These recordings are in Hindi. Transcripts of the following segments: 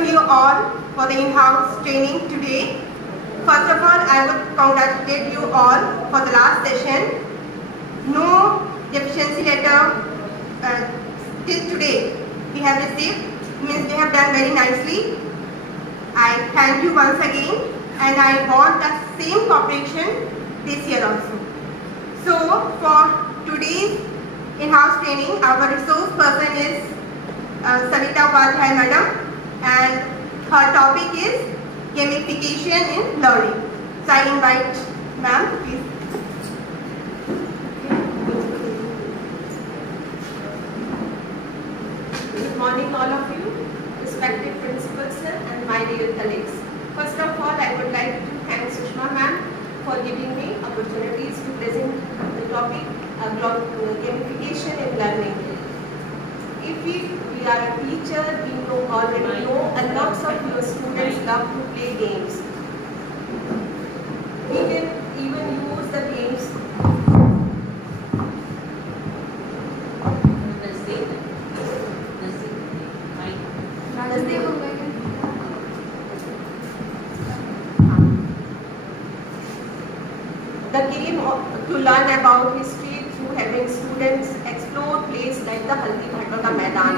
welcome you all for the in-house training today. First of all, I would congratulate you all for the last session. No deficiency letter till today we have received, means we have done very nicely. I thank you once again, and I want the same cooperation this year also. So for today's in-house training, our resource person is Savita Upadhyay Madam, and her topic is gamification in learning. So I invite ma'am, please. Good morning all of you, respected principals sir and my dear colleagues. First of all, I would like to thank Sushma ma'am for giving me opportunities to present the topic gamification in learning. If we are a teacher, we already know and lots of your students love to play games. We can even use the games to learn about history through having students explore places like the Haldi Ghato ka Maidan.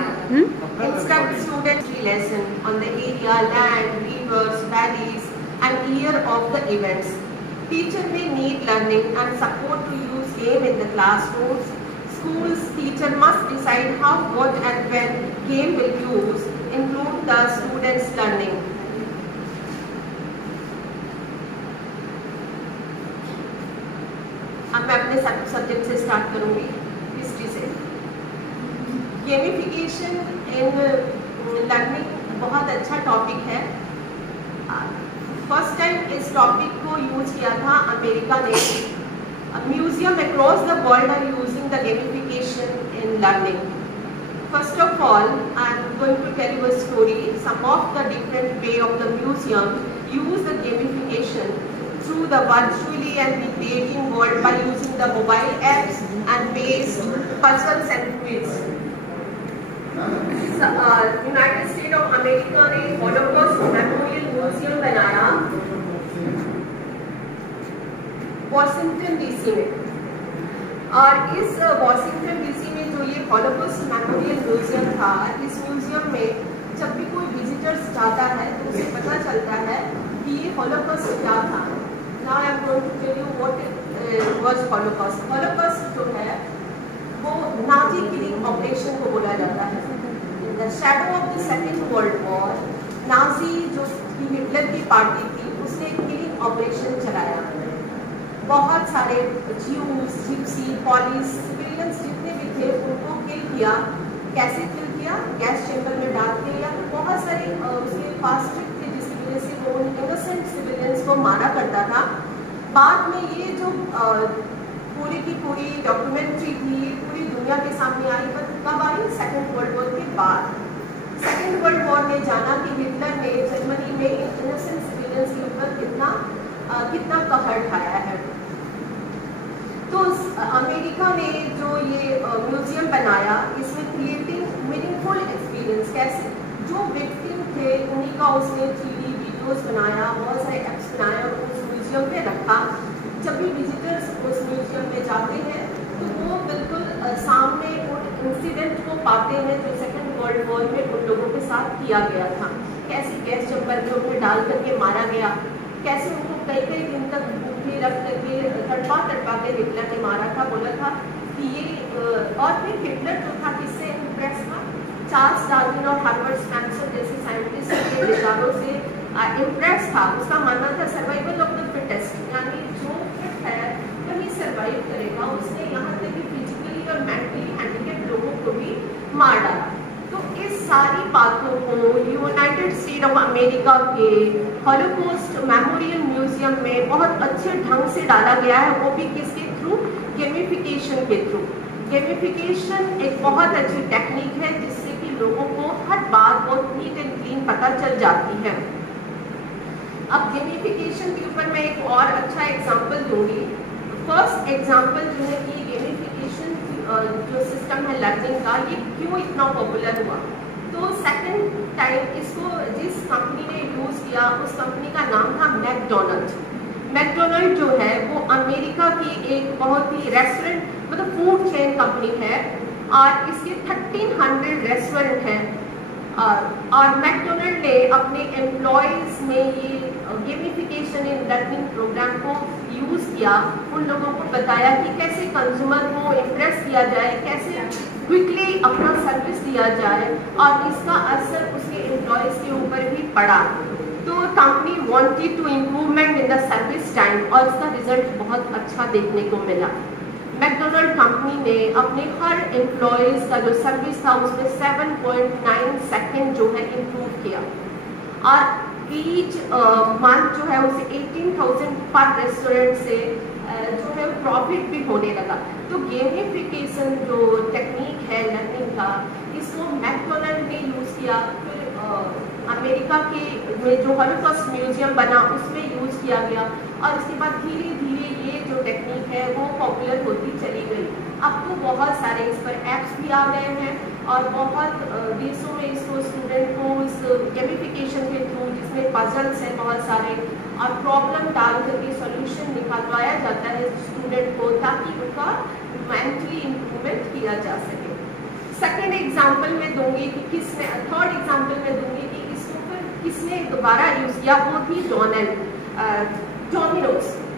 Instruct students lesson on the area, land, rivers, valleys and year of the events. Teacher may need learning and support to use game in the classrooms. Schools teacher must decide how, what and when game will use, include the students' learning. अब मैं अपने सब्जेक्ट से स्टार्ट करूंगी, हिस्ट्री से। गेमिफिकेशन इन लर्निंग बहुत अच्छा टॉपिक है। फर्स्ट टाइम इस टॉपिक को यूज किया था अमेरिका ने। Museum across the world are using the gamification in learning. First of all I am going to tell you a story. Some of the different way of the museum use the gamification through the virtually and recreating world by using the mobile apps and based puzzles and quiz. United States of America ने Holocaust Memorial Museum बनाया वॉशिंगटन डीसी में, और इस वॉशिंगटन डीसी में जो ये Holocaust Memorial Museum था, इस म्यूजियम में जब भी कोई विजिटर्स जाता है तो उसे पता चलता है कि ये Holocaust क्या था। Now I am going to tell you what was Holocaust. Holocaust जो है वो नाजी किलिंग ऑपरेशन को बोला जाता है। The shadow of the Second World War, Nazi जो हिटलर की पार्टी थी उसने किलिंग ऑपरेशन चलाया। बहुत सारे ज्यूज, जिप्सी, पॉलिस, सिविलियंस जितने भी थे उनको किल किया। कैसे किल किया? गैस चैम्बर में डाल के, या तो बहुत सारे उसके फास्ट ट्रिक थे जिसकी वजह से वो इनोसेंट सिविलियंस को मारा करता था। बाद में ये जो पूरी की पूरी डॉक्यूमेंट्री थी पूरी दुनिया के सामने आई, पर कब आई? सेकेंड वर्ल्ड वॉर के बाद। सेकेंड वर्ल्ड वॉर में जाना कि हिटलर ने जर्मनी में इनोसेंट सिविलियंस के ऊपर कितना कहर ढाया है। तो अमेरिका ने जो ये म्यूजियम बनाया, इसमें क्रिएटिंग मीनिंगफुल एक्सपीरियंस, कैसे जो विक्टिम थे उन्हीं का उसने 3D वीडियोस बनाया, बहुत सारे एप्स बनाया और उस म्यूजियम में रखा। जब भी विजिटर्स उस म्यूजियम में जाते हैं तो वो बिल्कुल सामने उन इंसिडेंट को पाते हैं जो सेकेंड वर्ल्ड वॉर में उन लोगों के साथ किया गया था। कैसे गैस चैम्बर में उन्हें डाल करके मारा गया, कैसे उनको कई कई दिन तक भूखे रख करके तड़पा के हिटलर ने मारा था। बोला था कि ये और फिर हिटलर जो था किससे इम्प्रेस था? चार्ल्स डार्विन और हर्बर्ट स्पेंसर जैसे साइंटिस्ट के विचारों से इम्प्रेस था। उसका मानना था सर्वाइवल ऑफ द फिटेस्ट, यानी जो फिट है वही सर्वाइव करेगा। उसने यहाँ तक कि फिजिकली और मेंटली हैंडिकेप्ड लोगों को भी मार डाला। तो इस सारी बातों को यूनाइटेड स्टेट ऑफ अमेरिका के हॉलोकॉस्ट मेमोरियल म्यूजियम में बहुत अच्छे ढंग से डाला गया है, वो भी किसके थ्रू? गेमिफिकेशन के थ्रू। गेमिफिकेशन एक बहुत अच्छी टेक्निक है जिससे कि लोगों को हर बात बहुत नीट एंड क्लीन पता चल जाती है। अब गेमिफिकेशन के ऊपर मैं एक और अच्छा एग्जांपल दूंगी। फर्स्ट एग्जांपल जो है कि गेमिफिकेशन जो सिस्टम है लर्निंग का, ये क्यों इतना पॉपुलर हुआ। तो सेकंड टाइम इसको जिस किया, उस कंपनी का नाम था मैकडोनल्ड। मैकडोनल्ड जो है वो अमेरिका की एक बहुत ही रेस्टोरेंट मतलब फूड चेन कंपनी है और इसके 1300 रेस्टोरेंट हैं। और मैकडोनल्ड ने अपने एम्प्लॉयज़ में ये गेमिफिकेशन इन लर्निंग प्रोग्राम को यूज़ किया, उन लोगों को बताया कि कैसे कंज्यूमर को इम्प्रेस किया जाए, कैसे क्विकली अपना सर्विस दिया जाए और इसका असर उसके एम्प्लॉयज़ के ऊपर भी पड़ा। तो company wanted to improvement in the service time और इसका रिजल्ट बहुत अच्छा देखने को मिला। मैकडोनल्ड कंपनी ने अपने हर एम्प्लॉयज़ का जो सर्विस था उसमें 7.9 सेकेंड जो है इम्प्रूव किया और ईच मंथ जो है उसे 18,000 पर रेस्टोरेंट से जो है प्रॉफिट भी होने लगा। तो गेमिफिकेशन जो टेक्निक है लर्निंग का, इसको मैकडोनल्ड ने यूज़ किया, फिर अमेरिका के में जो हॉलोकॉस्ट म्यूजियम बना उसमें यूज़ किया गया और उसके बाद धीरे धीरे ये जो टेक्निक है वो पॉपुलर होती चली गई। अब तो बहुत सारे इस पर ऐप्स भी आ गए हैं और बहुत देशों में इसको स्टूडेंट को इस गेमिफिकेशन के थ्रू, जिसमें पजल्स हैं बहुत सारे और प्रॉब्लम डाल करके सॉल्यूशन निकालवाया जाता है स्टूडेंट को ताकि उनका मेंटली इम्प्रूवमेंट किया जा सके। सेकेंड एग्जाम्पल में दूंगी कि किसने, थर्ड एग्जाम्पल में दूंगी कि इसको फिर किसने दोबारा यूज़ किया, वो थी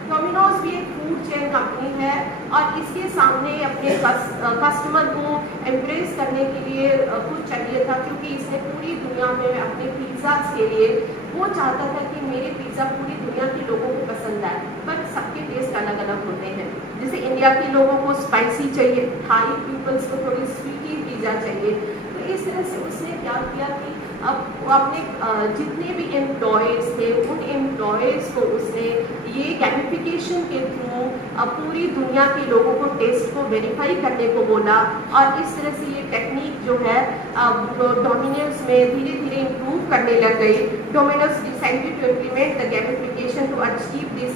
डोमिनोज भी एक फूड चेन कंपनी है और इसके सामने अपने कस्टमर को इम्प्रेस करने के लिए कुछ चाहिए था, क्योंकि इसने पूरी दुनिया में अपने पिज़्ज़ा के लिए वो चाहता था कि मेरे पिज़्ज़ा पूरी दुनिया के लोगों को पसंद आए, पर सबके टेस्ट अलग अलग होते हैं। जैसे इंडिया के लोगों को स्पाइसी चाहिए, थाई पीपल्स को थोड़ी स्वीटी पिज़्ज़ा चाहिए। तो इस तरह से उसने क्या किया कि अब वो अपने जितने भी एम्प्लॉयज़ थे उन एम्प्लॉयज़ को उसने ये गेमिफिकेशन के थ्रू पूरी दुनिया के लोगों को टेस्ट को वेरीफाई करने को बोला और इस तरह से ये टेक्निक जो है डोमिनोज में धीरे धीरे इम्प्रूव करने लग गई। Domino's decided to implement the gamification to achieve this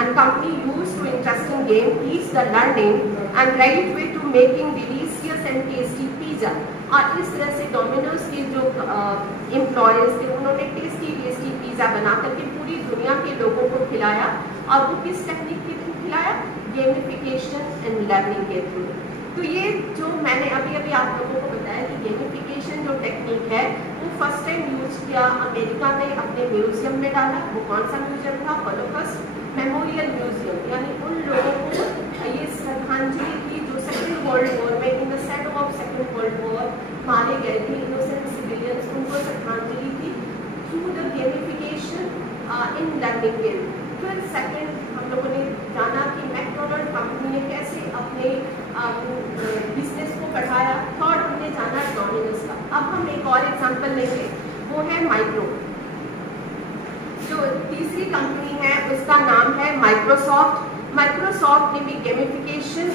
and company used to interesting game, teach the learning and right way to making delicious and tasty pizza। और इस तरह से डोमिनोज के जो एम्प्लॉयज़ थे उन्होंने टेस्टी पिज़्ज़ा बना करके पूरी दुनिया के लोगों को खिलाया और वो किस टेक्निक के थ्रू खिलाया, गेमिफिकेशन एंड लर्निंग के थ्रू। तो ये जो मैंने अभी आप लोगों को बताया कि गेमिफिकेशन जो टेक्निक है वो फर्स्ट टाइम यूज किया अमेरिका ने अपने म्यूजियम में डाला। वो कौन सा म्यूजियम था, हॉलोकॉस्ट मेमोरियल म्यूजियम, यानी उन लोगों को ये श्रद्धांजलि थी जो सेकेंड वर्ल्ड वॉर में in the set of second world war मारे गए थे इनोसेंट सिविलियंस, उनको श्रद्धांजलि थी through the gamification in learning के। फिर सेकेंड हम लोगों ने जाना कि मैकडोनल्ड कंपनी ने कैसे अपने बिजनेस को बढ़ाया। थर्ड हमने जाना डोमिनोज का। अब हम एक और एग्जांपल लेंगे, वो है माइक्रो। जो तीसरी कंपनी है उसका नाम है माइक्रोसॉफ्ट। माइक्रोसॉफ्ट ने भी गेमिफिकेशन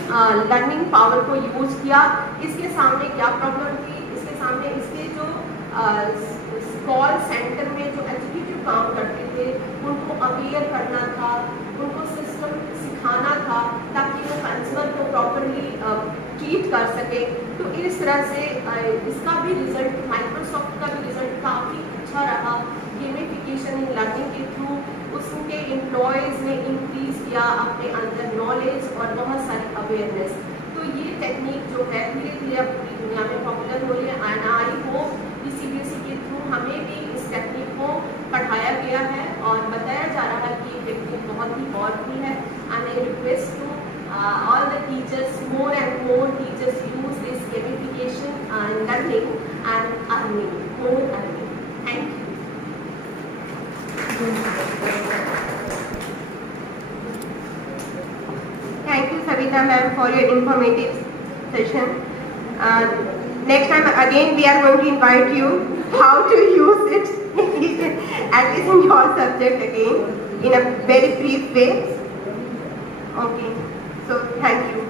लर्निंग पावर को यूज किया। इसके सामने क्या प्रॉब्लम थी, इसके सामने इसके जो कॉल सेंटर में जो एग्जीक्यूटिव काम करते थे उनको अवेयर करना था, उनको सिस्टम सिखाना था ताकि वो कंज्यूमर को प्रॉपरली ट्रीट कर सके। तो इस तरह से इसका भी रिजल्ट, माइक्रोसॉफ्ट का भी रिजल्ट काफ़ी अच्छा रहा। गेमिफिकेशन इन लर्निंग के थ्रू उसके एम्प्लॉयज़ ने इंक्रीज किया अपने अंदर नॉलेज और बहुत सारी अवेयरनेस। तो ये टेक्निक जो है धीरे धीरे अब पूरी दुनिया में पॉपुलर हो रही है एंड आई होप CBSE के थ्रू हमें भी इस टेक्निक को पढ़ाया गया है और बताया जा रहा है कि ये टेक्निक बहुत ही पावरफुल है। And I request to all the teachers, more and more teachers use this gamification and learning and earning, more earning. Thank you. Thank you, Savita ma'am, for your informative session. Next time again we are going to invite you how to use it at least in your subject again in a very brief way. Okay, so thank you.